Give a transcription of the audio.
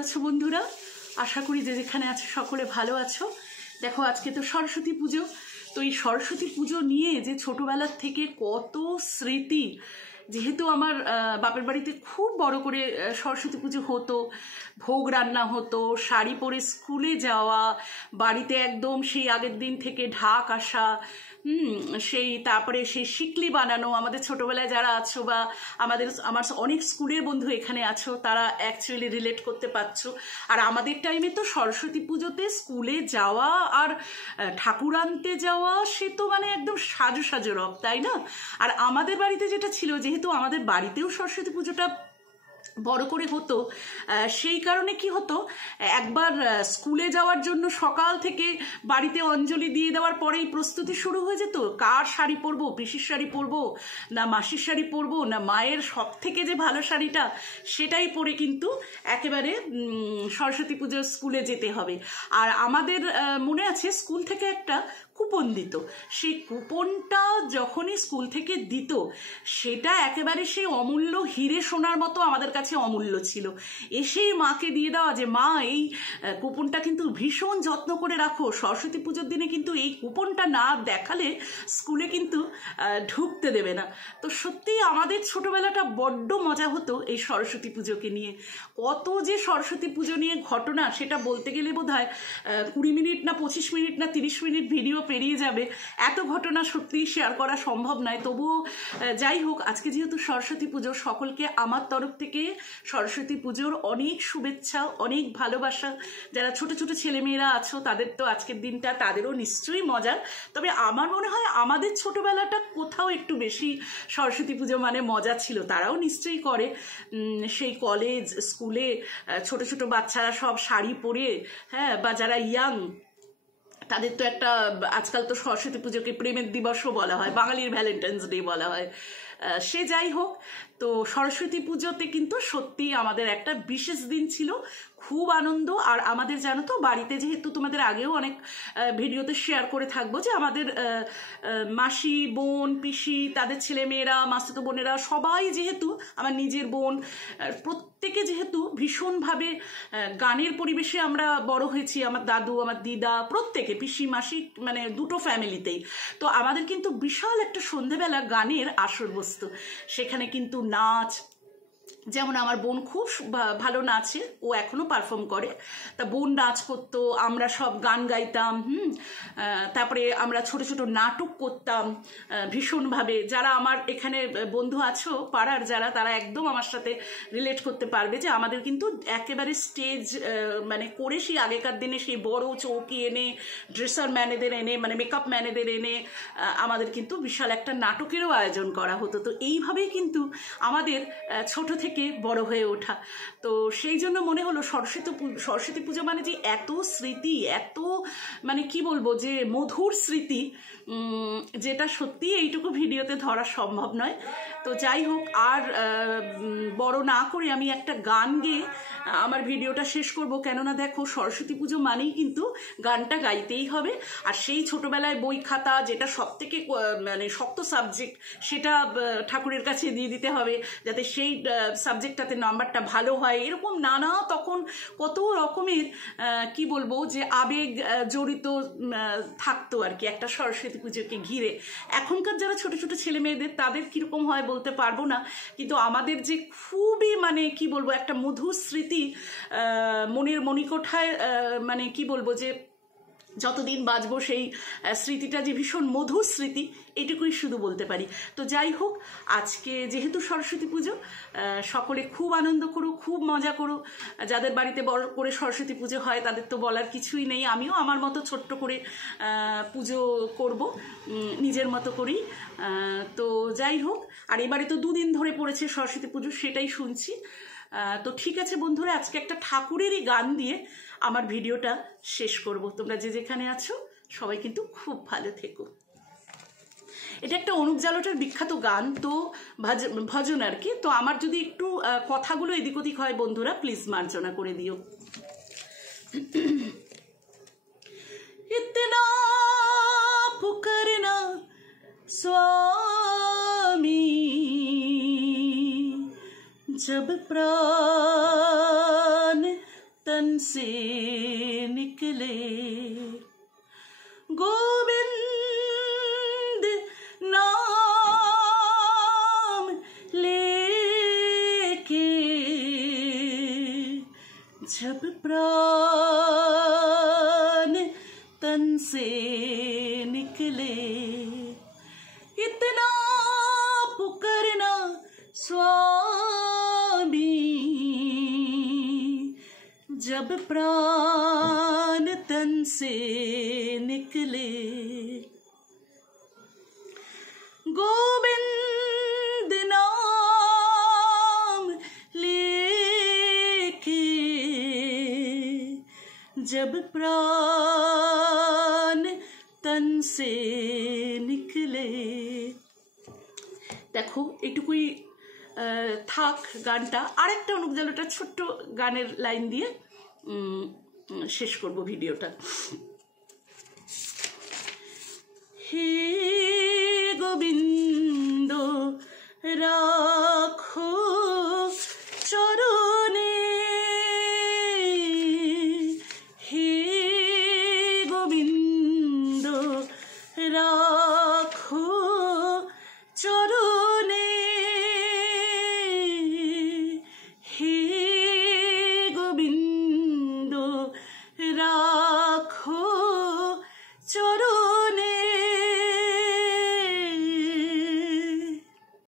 আছো বন্ধুরা? আশা করি যে যেখানে আছো সকলে ভালো আছো। দেখো আজকে তো সরস্বতী পুজো, তো এই সরস্বতী পুজো নিয়ে যে ছোটবেলার থেকে কত স্মৃতি। যেহেতু আমার বাপের বাড়িতে খুব বড় করে সরস্বতী পুজো হতো, ভোগ রান্না হতো, শাড়ি পরে স্কুলে যাওয়া, বাড়িতে একদম সেই আগের দিন থেকে ঢাক আসা, সেই তারপরে সেই শিকলি বানানো। আমাদের ছোটবেলায় যারা আছো বা আমার অনেক স্কুলের বন্ধু এখানে আছো, তারা অ্যাকচুয়ালি রিলেট করতে পারছো। আর আমাদের টাইমে তো সরস্বতী পুজোতে স্কুলে যাওয়া আর ঠাকুর আনতে যাওয়া, সে তো মানে একদম সাজো সাজো রব, তাই না? আর আমাদের বাড়িতে যেটা ছিল, যেহেতু আমাদের বাড়িতেও সরস্বতী পুজোটা বড় করে হতো, সেই কারণে কি হতো, একবার স্কুলে যাওয়ার জন্য সকাল থেকে বাড়িতে অঞ্জলি দিয়ে দেওয়ার পরেই প্রস্তুতি শুরু হয়ে যেত। কার শাড়ি পরবো, পিসির শাড়ি পরবো না মাসির শাড়ি পরবো না মায়ের সব থেকে যে ভালো শাড়িটা সেটাই পরে কিন্তু একেবারে সরস্বতী পুজোর স্কুলে যেতে হবে। আর আমাদের মনে আছে স্কুল থেকে একটা কুপন দিত, সেই কুপনটা যখনই স্কুল থেকে দিত সেটা একেবারে সেই অমূল্য হিরে সোনার মতো আমাদের কাছে অমূল্য ছিল। এসেই মাকে দিয়ে দেওয়া যে মা এই কুপনটা কিন্তু ভীষণ যত্ন করে রাখো, সরস্বতী পুজোর দিনে কিন্তু এই কুপনটা না দেখালে স্কুলে কিন্তু ঢুকতে দেবে না। তো সত্যি আমাদের ছোটবেলাটা বড্ড মজা হতো এই সরস্বতী পুজোকে নিয়ে। কত যে সরস্বতী পুজো নিয়ে ঘটনা, সেটা বলতে গেলে বোধ হয় 20 মিনিট না 25 মিনিট না 30 মিনিট ভিডিও পেরিয়ে যাবে। এত ঘটনা সত্যিই শেয়ার করা সম্ভব নয়। তবুও যাই হোক, আজকে যেহেতু সরস্বতী পুজো, সকলকে আমার তরফ থেকে সরস্বতী পুজোর অনেক শুভেচ্ছা, অনেক ভালোবাসা। যারা ছোট ছোট ছেলেমেয়েরা আছো তাদের তো আজকের দিনটা তাদেরও নিশ্চয়ই মজার। তবে আমার মনে হয় আমাদের ছোটবেলাটা কোথাও একটু বেশি সরস্বতী পুজো মানে মজা ছিল। তারাও নিশ্চয়ই করে, সেই কলেজ স্কুলে ছোট ছোট বাচ্চারা সব শাড়ি পরে, হ্যাঁ, বা যারা ইয়াং তাদের তো একটা, আজকাল তো সরস্বতী পুজোকে প্রেমের দিবসও বলা হয়, বাঙালির ভ্যালেন্টাইন্স ডে বলা হয়। সে যাই হোক, তো সরস্বতী পুজোতে কিন্তু সত্যি আমাদের একটা বিশেষ দিন ছিল, খুব আনন্দ। আর আমাদের জানো তো বাড়িতে, যেহেতু তোমাদের আগেও অনেক ভিডিওতে শেয়ার করে থাকবো যে আমাদের মাসি, বোন, পিসি, তাদের ছেলেমেয়েরা, মাসতুতো বোনেরা সবাই, যেহেতু আমার নিজের বোন, প্রত্যেকে যেহেতু ভীষণভাবে গানের পরিবেশে আমরা বড় হয়েছি, আমার দাদু, আমার দিদা, প্রত্যেকে, পিসি, মাসি, মানে দুটো ফ্যামিলিতেই। তো আমাদের কিন্তু বিশাল একটা সন্ধেবেলা গানের আসর বসতো। সেখানে কিন্তু নাচ, যেমন আমার বোন খুব ভালো নাচে, ও এখনো পারফর্ম করে, তা বোন নাচ করতো, আমরা সব গান গাইতাম, তারপরে আমরা ছোট ছোট নাটক করতাম ভীষণভাবে। যারা আমার এখানে বন্ধু আছো পাড়ার যারা, তারা একদম আমার সাথে রিলেট করতে পারবে যে আমাদের কিন্তু একেবারে স্টেজ মানে করে, সেই আগেকার দিনে সেই বড় চৌকি এনে, ড্রেসার ম্যানেদের এনে, মানে মেকআপ ম্যানেদের এনে আমাদের কিন্তু বিশাল একটা নাটকেরও আয়োজন করা হতো। তো এইভাবেই কিন্তু আমাদের ছোট থেকে বড় হয়ে ওঠা। তো সেই জন্য মনে হলো সরস্বতী পুজো মানে যে এত স্মৃতি, এত মানে কি বলবো, যে মধুর স্মৃতি, যেটা সত্যি এইটুকু ভিডিওতে ধরা সম্ভব নয়। তো যাই হোক, আর বড় না করে আমি একটা গান গেয়ে আমার ভিডিওটা শেষ করব। কেননা দেখো, সরস্বতী পুজো মানেই কিন্তু গানটা গাইতেই হবে। আর সেই ছোটবেলায় বই খাতা, যেটা সব থেকে মানে শক্ত সাবজেক্ট, সেটা ঠাকুরের কাছে দিয়ে দিতে হবে যাতে সেই সাবজেক্টটাতে নাম্বারটা ভালো হয়। এরকম নানা তখন কত রকমের কি বলবো, যে আবেগ জড়িত থাকতো আর কি একটা সরস্বতী পুজোকে ঘিরে। এখনকার যারা ছোট ছোট ছেলে মেয়েদের, তাদের কিরকম হয় বলতে পারবো না, কিন্তু আমাদের যে খুবই মানে কি বলবো একটা মধুর স্মৃতি মনের মণিকোঠায়, মানে কি বলবো, যে যতদিন বাঁচবো সেই স্মৃতিটা যে ভীষণ মধুর স্মৃতি, এটুকুই শুধু বলতে পারি। তো যাই হোক, আজকে যেহেতু সরস্বতী পুজো, সকলে খুব আনন্দ করো, খুব মজা করো। যাদের বাড়িতে বড় করে সরস্বতী পুজো হয় তাদের তো বলার কিছুই নেই। আমিও আমার মতো ছোট্ট করে পুজো করব, নিজের মতো করেই। তো যাই হোক, আর এবারে তো 2 দিন ধরে পড়েছে সরস্বতী পুজো, সেটাই শুনছি। তো ঠিক আছে বন্ধুরা, আজকে একটা ঠাকুরেরই গান দিয়ে আমার ভিডিওটা শেষ করব। তোমরা যে যেখানে আছো সবাই কিন্তু খুব ভালো থেকো। এটা একটা অনুপ জালোটার বিখ্যাত গান, তো ভজন আর কি। তো আমার যদি একটু কথাগুলো এদিক ওদিক হয় বন্ধুরা, প্লিজ মার্জনা করে দিও। ইতনা পুকারনা स्वामी जब प्राण तन से निकले, गोविंद नाम लेके जब प्राण तन से निकले, इतना पुकारना स्वामी जब प्राण तन से निकले, गोविंद नाम लेके जब प्राण तन से निकले। দেখো এইটুকুই থাক গানটা। আরেকটা অনুক জালোটা ছোট্ট গানের লাইন দিয়ে শেষ করব ভিডিওটা। হে গোবিন্দ